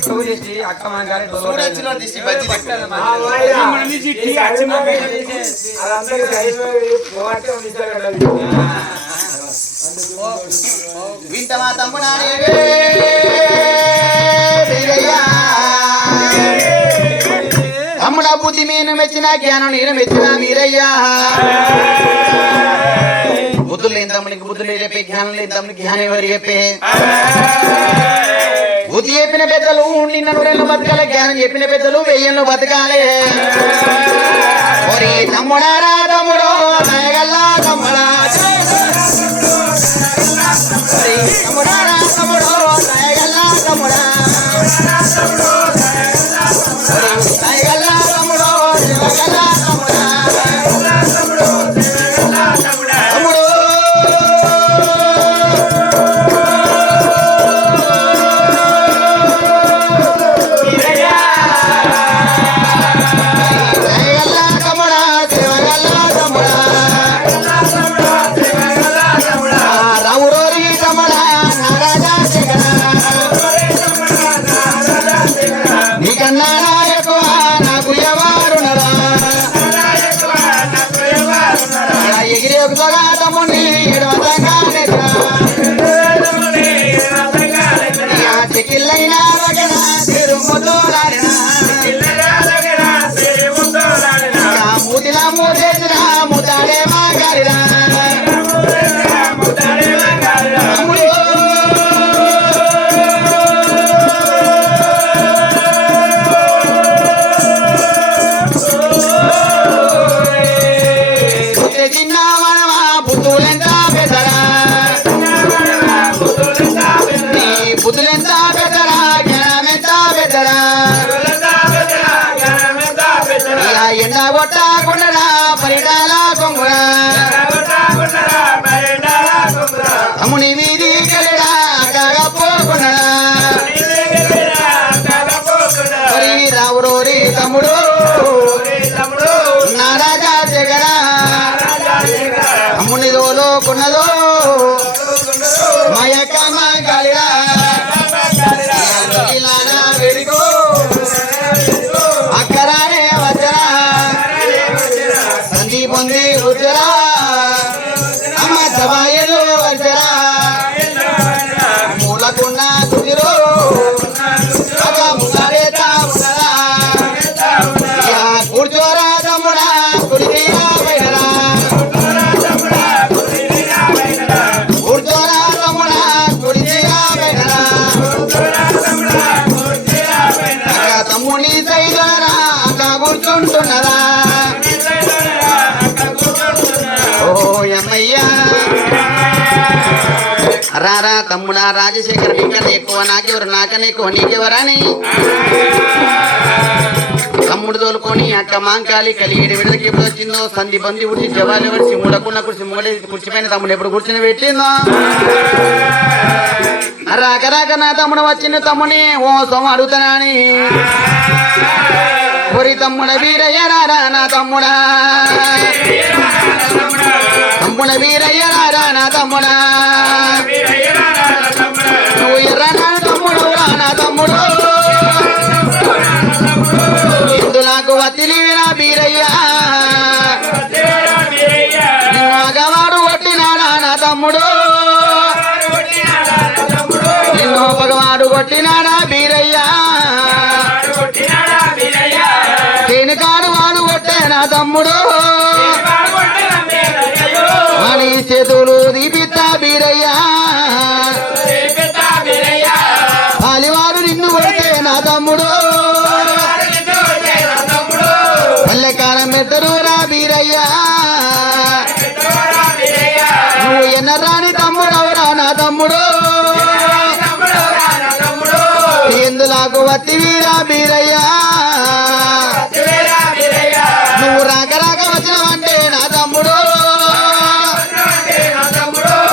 అక్క మంగారి వింటమా తమ్ముడా తమ్ముడా బుద్ధి నేను మెచ్చిన జ్ఞానం నేను మెచ్చిన మీరయ్యా బుద్ధులు లేని తమ్మునికి బుద్ధులు చెప్పే జ్ఞానం లేని తమ్మునికి జ్ఞానం ఎవరు చెప్పే బుద్ధి చెప్పిన పెద్దలు నిన్న నూరెళ్ళు బతకాలి జ్ఞానం చెప్పిన పెద్దలు వెయ్యళ్ళు బతకాలి ఒరే తమ్ముడారా తమ్ముడు దయగల్లా తమ్ముడా తమ్ముడారా తమ్ముడు దయగల్లా తమ్ముడా దయగల్లా తమ్ముడు దయగల్లా తమ్ముడా తమ్ముని వీధి కలిడా పోకున్నాడా రావురోరి తమ్ముడు నా రాజా జగడా తమ్ముని దోలోకున్నదో మాయక్క కలిడా వెడిగో అక్కరానే వచ్చరా సంధి పొంది వచ్చరా అమ్మ సభాయలు వచ్చరా మూలకున్న కుదిరో కూర్చోరా తమ్ముడా కుడిరా బయటరా కూర్చోరా తమ్ముడా కుడిరా బయటరా తమ్ముని సైదారా అక్క కూర్చుంటున్నదా ఓ అమ్మయ్యా రారా తమ్ముడా రాజశేఖర్ నీకన్నా ఎక్కువ నాకెవరు నాకన్నా ఎక్కువ నీకెవరని తమ్ముడు తోలుకొని అక్క మాంకాలి కలిగేడు విడదకి ఎప్పుడు వచ్చిందో సంధి బంది ఉడిచి జవాలు వడిచి మూడకున్న కుర్చి మూడే కుర్చిపోయిన తమ్ముడు ఎప్పుడు కూర్చుని పెట్టిందో రాక రాక నా తమ్ముడు వచ్చిన తమ్ముని ఓ సోమ అడుగుతానని ఒరి తమ్ముడ వీరయ్య రారా నా తమ్ముడా తమ్ముడ వీరయ్య రారా నా తమ్ముడా నువ్వు ఎర్రా నా తమ్ముడు నా తమ్ముడు ఇందులకు వతిలివిరా బీరయ్యా నిన్ను మగవాడు కొట్టినాడా నా తమ్ముడు నిన్ను మగవాడు కొట్టినాడా బీరయ్యా దేనికాడు వాడు కొట్టే నా తమ్ముడు అని చేతులు దీపిస్తా బీరయ్యా పాలివాడు నిన్ను కొడితే నా తమ్ముడు పల్లెకాలం పెట్టరురా బీరయ్యా నువ్వు ఎన్నరాని తమ్ముడవురా నా తమ్ముడు ఎందులాకు వత్తివీరా బీరయ్యా నువ్వు రాక రాక వచ్చినవంటే నా తమ్ముడు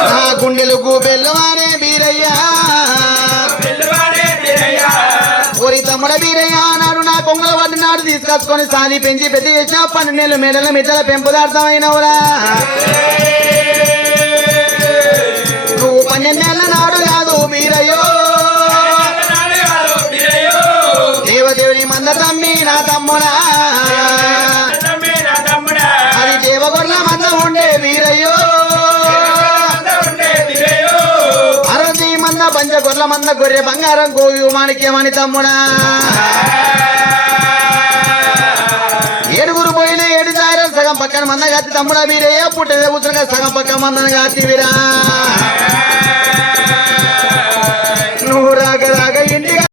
నా గుండెలకు బెల్లవారే బీరయ్యా ఓరి తమ్ముడ బీరయ్యా నాడు నా కొంగల వాటి నాడు తీసుకొచ్చుకొని సాది పెంచి పెద్ద చేసిన 12 నెలలు మెడల మిద్దల పెంపుదార్థమైనవురా నువ్వు 12 నెలల నాడు కాదు బీరయ్యో తమ్ముడా అది దేవగొర్ల మంద ఉండే వీరయ్యో అరవై మంద పంచగొర్ల మంద గొర్రె బంగారం గోయు మాణిక్యమని తమ్ముడా ఏడుగురు పోయిన 7 సాయరం సగం పక్కన మంద గాతి తమ్ముడా వీరయ్య పుట్టిన కూర్చుని సగం పక్కన మందను గాతి వీరా నువ్వు రాగల